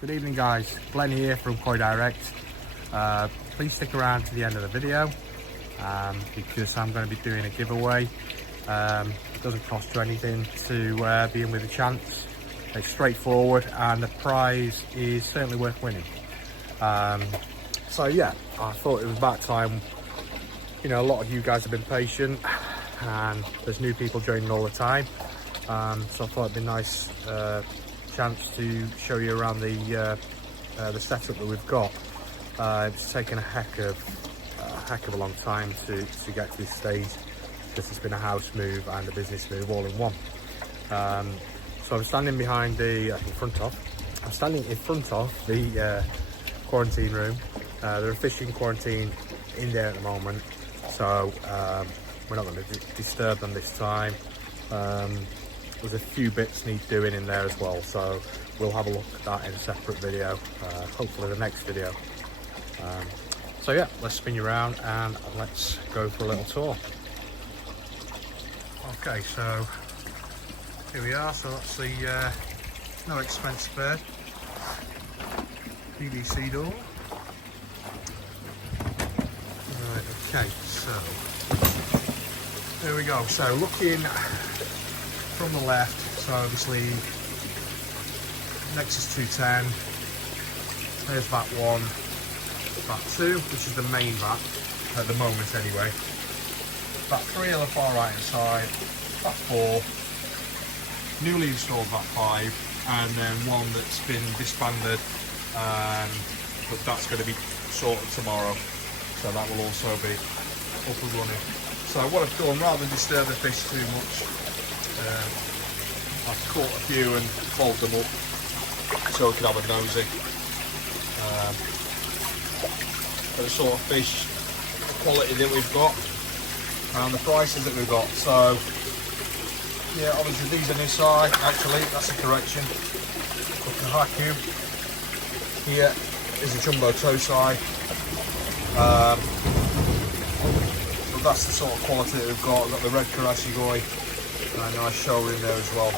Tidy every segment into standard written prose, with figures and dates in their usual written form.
Good evening guys, Glenn here from Koi Direct. Please stick around to the end of the video because I'm going to be doing a giveaway. It doesn't cost you anything to be in with a chance. It's straightforward and the prize is certainly worth winning. So yeah, I thought it was about time. You know, a lot of you guys have been patient and there's new people joining all the time. So I thought it'd be a nice chance to show you around the setup that we've got. It's taken a heck of a long time to get to this stage because it's been a house move and a business move all in one. So I'm standing behind the I'm standing in front of the quarantine room. They're officially quarantined in there at the moment, so we're not going to disturb them this time. There's a few bits need doing in there as well, so we'll have a look at that in a separate video, hopefully the next video. So yeah, let's spin you around and let's go for a little tour. Okay, so here we are. So that's the no expense spared PVC door. Right, okay, so there we go. So looking from the left, so obviously Nexus 210, there's vat 1, vat 2, which is the main vat at the moment anyway, vat 3 on the far right hand side, vat 4, newly installed vat 5, and then one that's been disbanded, but that's going to be sorted tomorrow, so that will also be up and running. So what I've done, rather than disturb the fish too much, I've caught a few and folded them up so we can have a nosy at the sort of fish, the quality that we've got and the prices that we've got. So yeah, obviously these are this side, actually that's a correction. Looking at vacuum, here is the jumbo toe side. So that's the sort of quality that we've got. We've got the red karashi goi. A nice shoulder in there as well,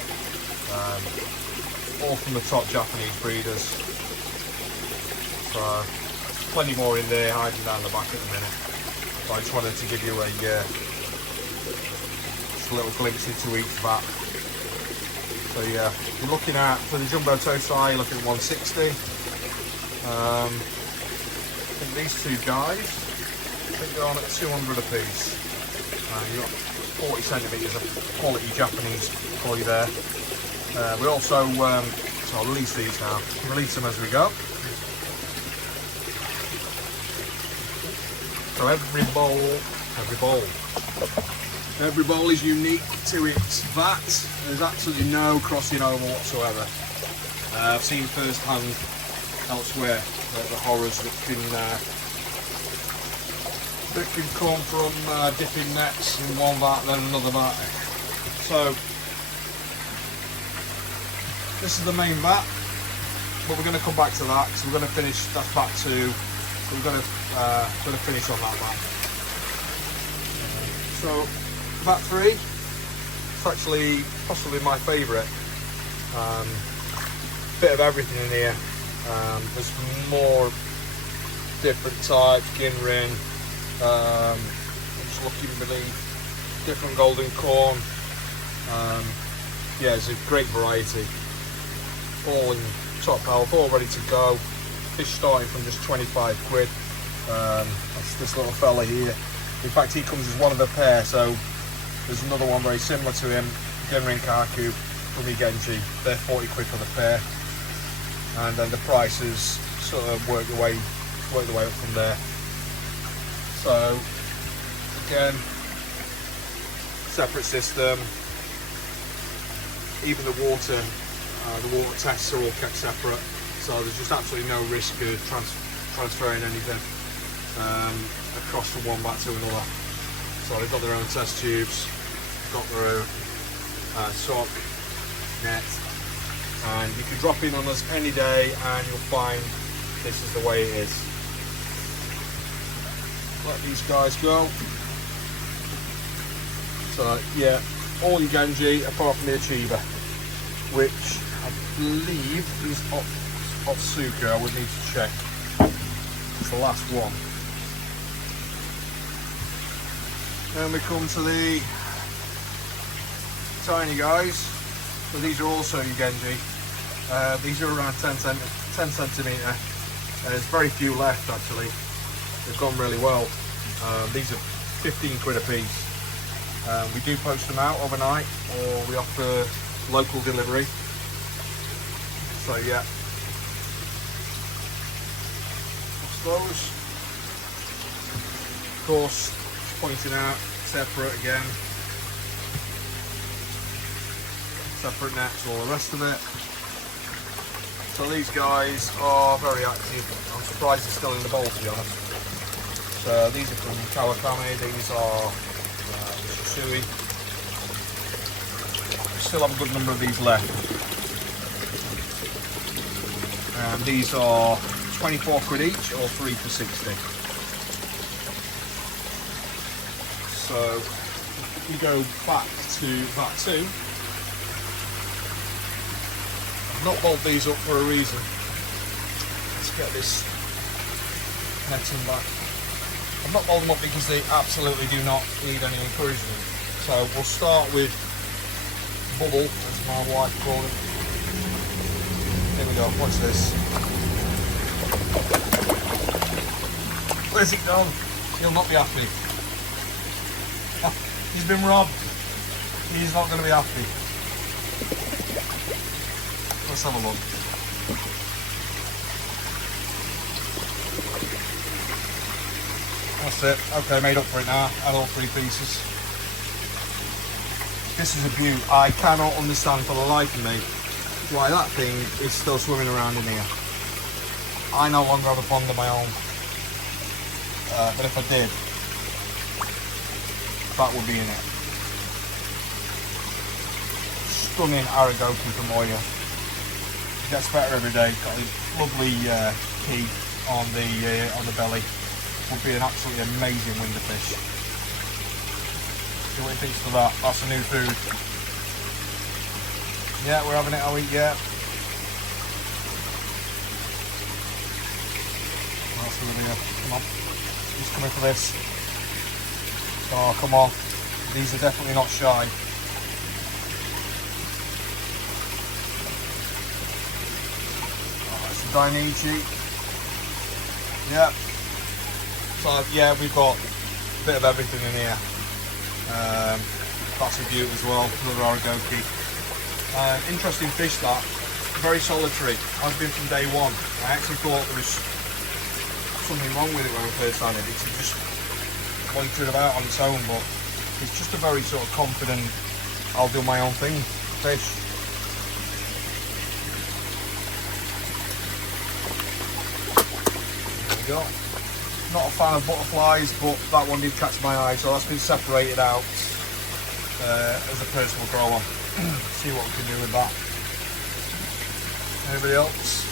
all from the top Japanese breeders, so plenty more in there hiding down the back at the minute. So I just wanted to give you a just a little glimpse into each vat. So yeah, you're looking at, for the jumbo toe side, you're looking at 160. I think these two guys, I think they're on at 200 a piece. You've got 40 centimetres of quality Japanese koi there. We also, so I'll release these now, release them as we go. So every bowl is unique to its vat. There's absolutely no crossing over whatsoever. I've seen firsthand elsewhere the horrors that can come from dipping nets in one vat and then another vat. So this is the main vat, but we're going to come back to that because we're going to finish, that's vat 2, so we're going to finish on that vat. So vat 3, it's actually possibly my favourite. Bit of everything in here. There's more different types, Ginrin. I'm just looking beneath, different golden corn. Yeah, it's a great variety. All in top health, all ready to go. Fish starting from just 25 quid. That's this little fella here. In fact, he comes as one of a pair, so there's another one very similar to him, Ginrin Kaku from Genji. They're 40 quid for the pair. And then the prices sort of work the way up from there. So again, separate system. Even the water tests are all kept separate. So there's just absolutely no risk of transferring anything across from one vat to another. So they've got their own test tubes, got their own sock, net, and you can drop in on us any day and you'll find this is the way it is. Let these guys go. So yeah, all your Genji apart from the Achiever, which I believe is Otsuka, I would need to check. It's the last one. Then we come to the tiny guys. So these are also Ugenji. These are around 10 centimetre. There's very few left actually. They've gone really well. These are 15 quid a piece. We do post them out overnight, or we offer local delivery. So yeah, that's those. Of course, just pointing out, separate again. Separate nets, all the rest of it. So these guys are very active. I'm surprised they're still in the bowl, to be honest. So these are from Kawakami, these are Shisui. We still have a good number of these left. And these are 24 quid each, or 3 for 60. So if we go back to vat 2, I've not bolted these up for a reason. Let's get this netting back. I'm not bolting them up because they absolutely do not need any encouragement. So we'll start with Bubble, as my wife called him. Here we go, watch this. Where's it gone? He'll not be happy. He's been robbed. He's not going to be happy. Let's have a look. That's it. Okay, made up for it now. Add all 3 pieces. This is a beaut. I cannot understand for the life of me why that thing is still swimming around in here. I no longer have a pond of my own. But if I did, that would be in it. Stunning Aragoki from Oya. Gets better every day. Got a lovely key on the belly. Would be an absolutely amazing winder fish. See what he thinks of that. That's a new food. Yeah, we're having it, are we? Yeah. That's the video. Come on. He's coming for this. Oh, come on. These are definitely not shy. Oh, it's a Dainichi. Yeah. So yeah, we've got a bit of everything in here. That's a beaut as well, another Aragoki. Interesting fish that, very solitary, has been from day one. I actually thought there was something wrong with it when we first had it. It's just loitered about on its own, but it's just a very sort of confident, I'll do my own thing fish. There we go. Not a fan of butterflies, but that one did catch my eye, so that's been separated out as a personal grower. See what we can do with that. Anybody else?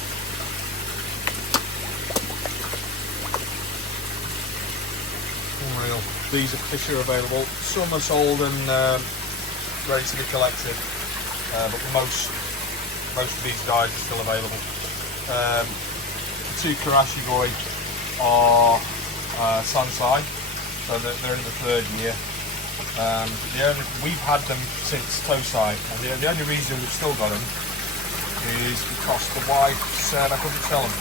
Unreal. These fish are available. Some are sold and ready to be collected, but most of these guys are still available. The 2 Karashigoi are Sansai, so they're in the 3rd year. We've had them since Tosai, and the only reason we've still got them is because the wife said I couldn't sell them.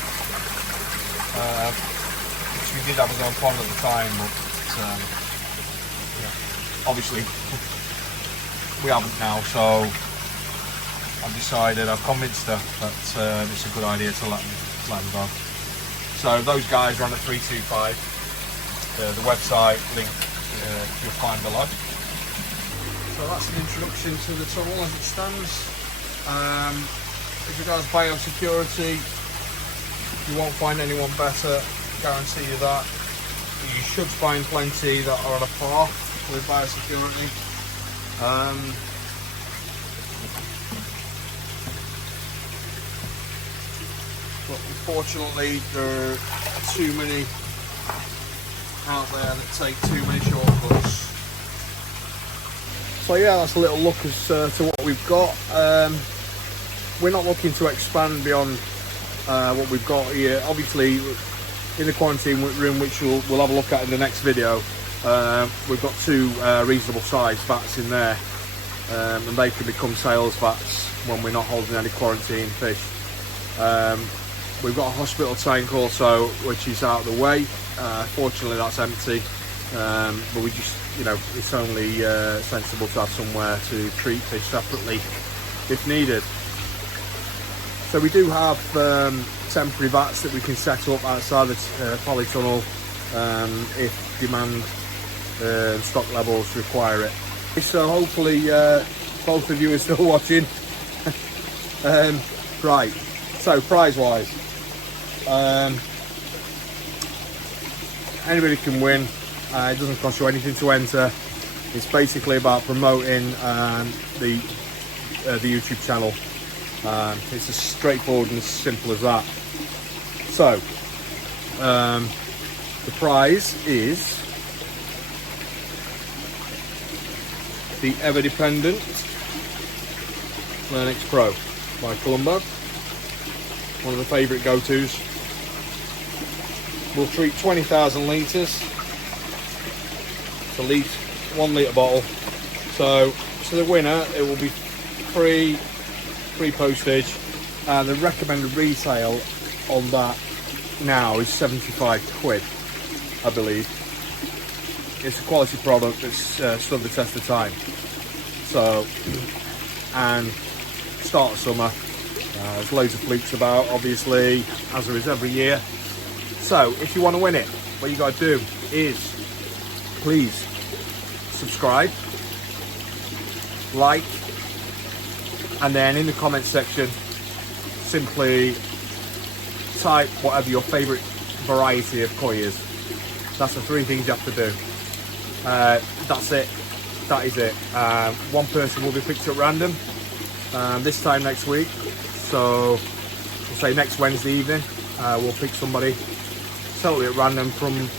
Which we did have his own pond at the time, but obviously we haven't now, so I've decided, I've convinced her that it's a good idea to let them go. So those guys are on at 325. The website link you'll find below. So that's an introduction to the tool as it stands. As regards biosecurity, you won't find anyone better, guarantee you that. You should find plenty that are on a par with biosecurity. But unfortunately there are too many out there that take too many shortcuts. So yeah, that's a little look as to what we've got. We're not looking to expand beyond what we've got here. Obviously, in the quarantine room, which we'll have a look at in the next video, we've got 2 reasonable sized vats in there, and they can become sales vats when we're not holding any quarantine fish. We've got a hospital tank also, which is out of the way. Fortunately, that's empty, but we just, you know, it's only sensible to have somewhere to treat fish separately if needed. So we do have temporary vats that we can set up outside the polytunnel if demand and stock levels require it. So hopefully both of you are still watching. Right, so prize wise, anybody can win. It doesn't cost you anything to enter. It's basically about promoting the YouTube channel. It's as straightforward and as simple as that. So the prize is the Ever Dependent Lennox Pro by Colombo, one of the favourite go-tos. We'll treat 20,000 litres. It's a 1 litre bottle. So to the winner, it will be free postage, and the recommended retail on that now is 75 quid, I believe. It's a quality product that's stood the test of time. So, and start of summer, there's loads of flukes about, obviously, as there is every year. So if you want to win it, what you got to do is please subscribe, like, and then in the comments section simply type whatever your favourite variety of koi is. That's the 3 things you have to do. That's it. That is it. One person will be picked at random this time next week. So we'll say next Wednesday evening, we'll pick somebody totally at random from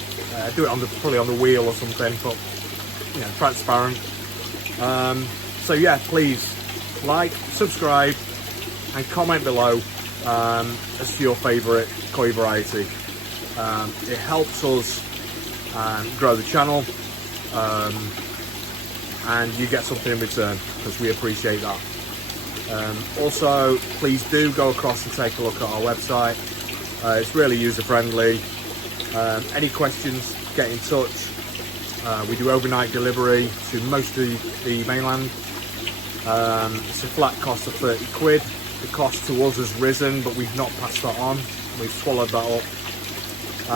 do it on probably on the wheel or something, but you know, transparent. So yeah, please like, subscribe, and comment below as to your favourite koi variety. It helps us grow the channel, and you get something in return, because we appreciate that. Also, please do go across and take a look at our website. It's really user friendly. Any questions, get in touch. We do overnight delivery to most of the mainland. It's a flat cost of 30 quid. The cost to us has risen, but we've not passed that on. We've swallowed that up.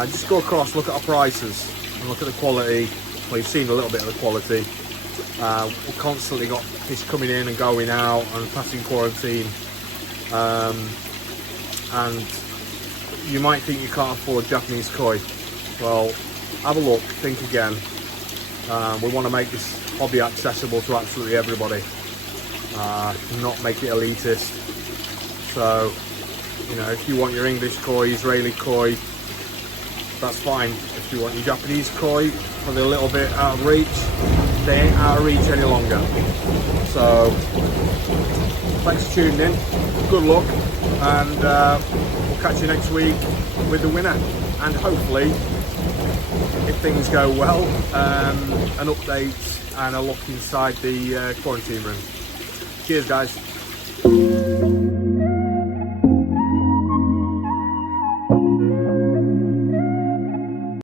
Just go across, look at our prices, and look at the quality. Well, you've seen a little bit of the quality. We've constantly got fish coming in and going out and passing quarantine. And you might think you can't afford Japanese koi. Well, have a look, think again. We want to make this hobby accessible to absolutely everybody. Not make it elitist. So, you know, if you want your English koi, Israeli koi, that's fine. If you want your Japanese koi, for a little bit out of reach, they ain't out of reach any longer. So, thanks for tuning in. Good luck, and we'll catch you next week with the winner. And hopefully, if things go well, an update and a look inside the quarantine room. Cheers, guys.